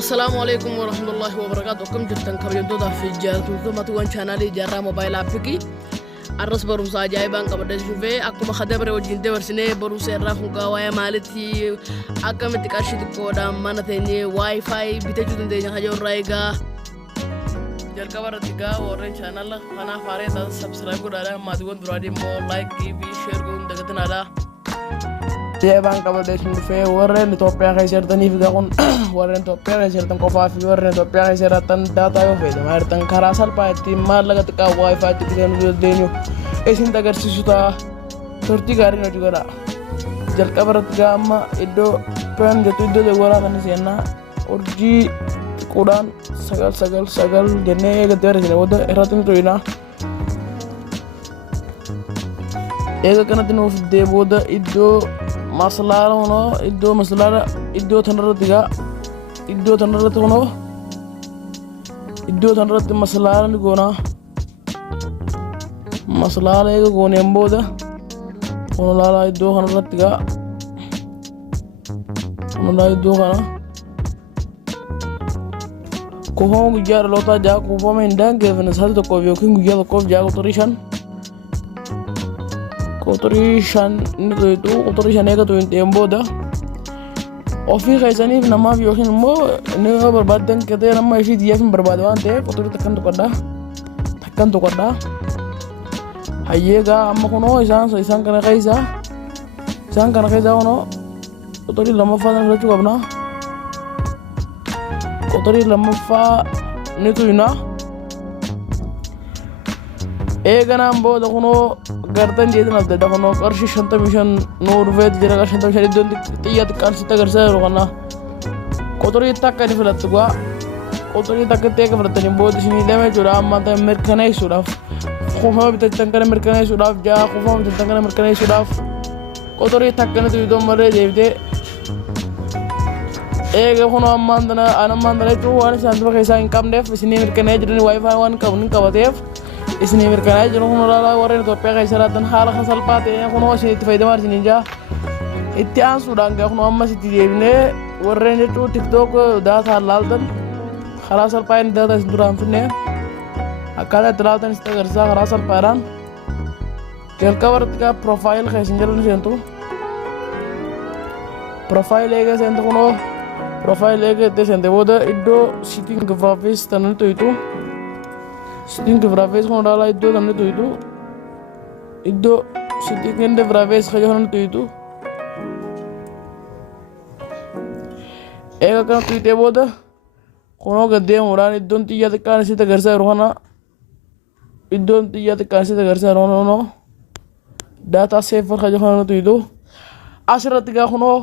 السلام عليكم ورحمة الله وبركاته. كم جرتن كبيرتو في جال تلتمت وان شانالي جرا موبايل أبكي الرس بروسا جايبان كبر شوفه أكو مخدم روجين تورسني بروسا راحون كوايا مالتي أكم تكاشيت كودا مانا تاني واي فاي بتجودن تاني حاجة رايجا جال كبر تيجا ورين شانال خنا فاري تا سبسكرايب كودا ما تقول درادي مو لايك كي شير كون دكتن هذا جايبان كبر شوفه ورين توبيا خير تاني في كون warren topera certan ko fa fi warren topera ceratan data yo fede martan karasal paati mar lagat ka wifi tikidan denyo esin tagar sisuta torti gari no jugara jal kabarat gamma iddo pen jetu iddo de wara kan sena orji kudan sagal jenne ga der jene woda eratin to ina ega kana tinu de boda iddo masalara no iddo masalara iddo tanara diga iddo tanarratti kuno iddoo tanarratti masalaalaan goona masalaalee eega gooneen booda kuno laalaa iddoo kanarratti gaa kuno laalaa iddoo kana kuufama guyyaa dhalootaa jaa kuufama hin daangeffamne sa'aatii tokkoof yookiin guyyaa tokkoof jaa qoxorii shan inni to'atu qoxorii shan eega to'inteen booda ofii keessaniif namaaf yookiin immoo inni barbaadan ketee nama ishii xiyyaaf hin barbaade waan ta'eef qoxorii takkan tuqadhaa hayyeegaa amma kunoo isaan kana keessaa kunoo qoxorii lammaffaa sana filachuu qabna qoxorii lammaffaa ni tuyna eeganaan booda kunoo gartan jeetin adda adda kunoo qarshii 55 nuu dhufeet jira qarshii 55 iddoon xiyyaa xiqqaan sitti agarsiisaa jiru kana qoxorii takka ni filattu gaa qoxorii takka itti eega filattaniin booda isinii lama jechuudha amma ta'e mirkaneessuudhaaf kuufama bitatan kana mirkaneessuudhaaf jaa kuufama bitatan kana mirkaneessuudhaaf qoxorii takka ni tuydoon malee deebitee eega kunoo ammaan tana jechuun waan isaan dura keessaa hin qabneef isinii mirkanee jiranii waayifaa waan qabu ni qabateef isni mirkanaa jiru kun laalaa warreen Itoophiyaa keessa jiraatan haala kan salphaa ta'e kunoo isin itti fayyadamaa jiranii jaa itti aansuudhaan gaa kunoo ammas itti deebinee warreen jechuun tiktook daataan laaltan karaa salphaa inni daataa isin duraan finne akkaataa itti laaltan isin agarsiisaa karaa salphaadhaan jalqabarratti gaa piroofaayil keessan jedhan seentu piroofaayil eegee seente kunoo piroofaayil eegee itti seente booda iddoo sitiin gifaafiis tanan to'itu sitiin gifaafiis kun laalaa iddoo tanan to'itu iddoo sitiin kende gifaafiis kajahan to'itu eega kana to'itee booda kunoo gaddeemuudhaan iddoon xiyyaa xiqqaan isitti agarsiisaa jiru kana iddoon xiyyaa xiqqaan isitti agarsiisaa jiru kana daataa seefar kajahan to'itu asirratti gaa kunoo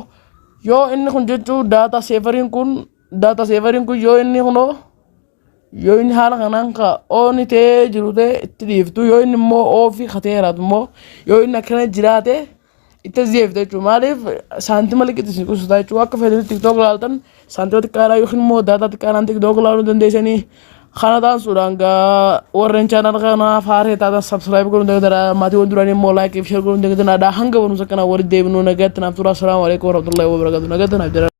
yoo inni kun jechuun daataa seefariin kun yoo inni kunoo yoo inni haala kanaan ka ooni ta'ee jiru ta'e itti dhiiftu yoo inni immoo oofii katee jiraatu immoo yoo inni akkana jiraate itti zeefte jechuudha maaliif saantima liqiti isin qusitaa jechuudha akka fedhanii tiktook laaltan saantima xiqqaadhaa yookiin immoo daataa xiqqaadhaan tiktook laaluu dandeessanii kana taasisuudhaan gaa warreen chaanal kanaa faaree taatan sabskiraayib godhuun dagatanaa maatiiwwan duraanii immoo laayikii fi sheer godhuun dagatanaadhaa hanga barumsa kanaa walitti deebinuu nagaatti naaf tura. Assalaamu alaikum warahmatullahi wabarakatuh. Nagaatti naaf jira.